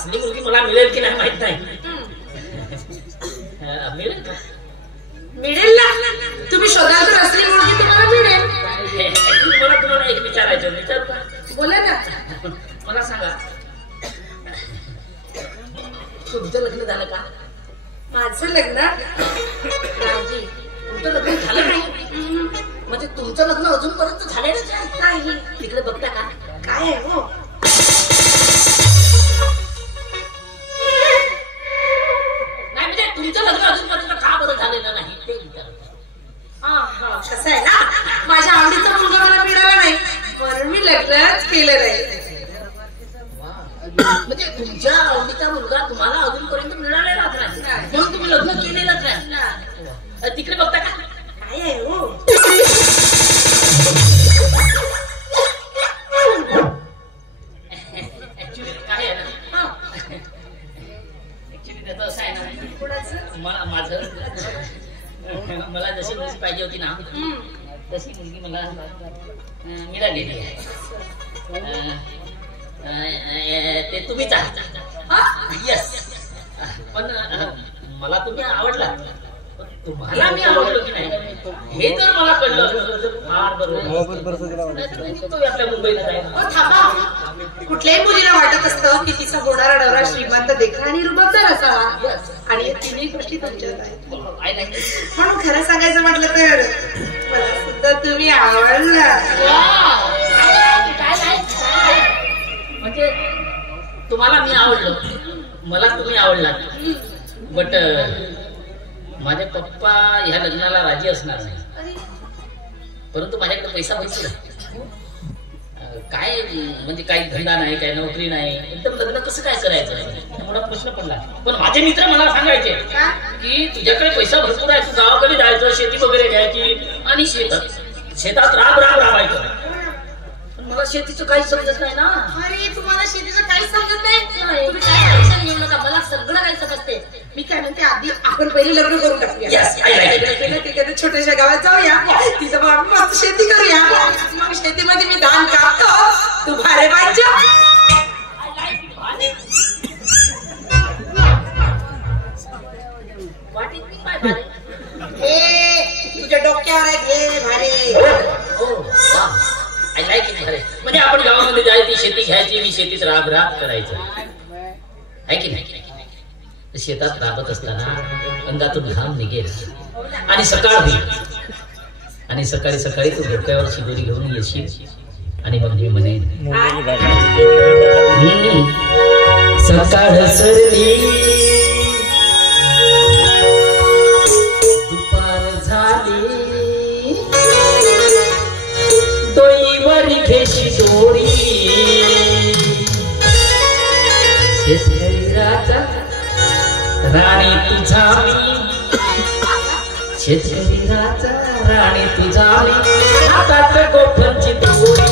असली मुलगी मला मिळेल की नाही माहित नाही. मिळेल का? मिळेल ना. तुम्ही शोधाल तर असली मुलगी तुम्हाला मिळेल. मला तुम्हाला एक विचारायचं. विचारू का? बोला ना. मला सांगा, तुमचं लग्न झालं का? माझं लग्न नाही. तुमचं लग्न झालं नाही म्हणजे तुमचं लग्न अजूनपर्यंत झालेलंच नाही. तिकडे बघता का? काय आहे हो? नाही म्हणजे तुमचं लग्न अजूनपर्यंत का बरं झालेलं नाही ते विचारत. कसं आहे ना, माझ्या आवडीचा मुलगा मला मिळाला नाही म्हणून मी लग्नच केलं नाही. म्हणजे तुमच्या आवडीचा मुलगा तुम्हाला अजूनपर्यंत मिळालेलाच नाही म्हणून तुम्ही लग्न केलेलंच नाही. तिकडे बघता का? काय आहे हो? ऍक्च्युली काय आहे ना, ऍक्च्युली त्याचं असं आहे ना, माझं मला जशी मुलगी पाहिजे होती ना तशी मुलगी मला मिळालेली आहे. ते तुम्हीच आहात. येस. पण मला तुम्ही आवडला. तुम्हाला मी आवडलो की नाही हे जर मला कळलं फार बरोबर आपल्या मुंबईला जायला. कुठल्याही मुलीला वाटत असतं की तिचा होणारा नवरा श्रीमंत देखणा आणि रुबाबदार असावा आणि तिन्ही गोष्टी तुमच्यात आहेत. म्हणून खरं सांगायचं म्हटलं तर मला सुद्धा तुम्ही आवडला. म्हणजे तुम्हाला मी आवडलो, मला तुम्ही आवडला. बट माझे पप्पा ह्या लग्नाला राजी असणार नाही. परंतु माझ्याकडे पैसा व्हायचा काय म्हणजे काही धंदा नाही, काही नोकरी नाही, एकदम लग्न कसं काय करायचं मोठा प्रश्न पडला. पण माझे मित्र मला सांगायचे की तुझ्याकडे पैसा भरपूर आहे, तू गावाकडे जायचं, शेती वगैरे घ्यायची आणि शेतात राबायचं. मला शेतीचं काही समजत नाही ना. अरे तुम्हाला शेतीचं काही समजत नाही. तुम्ही काय टेन्शन घेऊ नका, मला सगळं काही समजते. मी काय म्हणते आधी आपण पहिले लग्न करून टाकूया. तिकडे छोट्याशा गावात जाऊया, तिथं मग मस्त शेती करूया. मग शेतीमध्ये मी धान कापतो, तू भारे पाहिजे. तुझ्या डोक्यावर आहे घे भारे. म्हणजे आपण गावामध्ये जायची, शेती घ्यायची, मी शेतीत राब करायचं आहे की नाही. शेतात राबत असताना अंगातून घाम निघेल आणि सकाळ होईल आणि सकाळी सकाळी तू डोक्यावर शिदोरी घेऊन येशील आणि मग मी म्हणेन सकाळ सरली दुपार झाली डोईवरी घेशी दोरी शेतकरीराचा राणी तुझा मी शेतकरीराचा राणी तुझा मी हातात गोठ्यांची दोरी.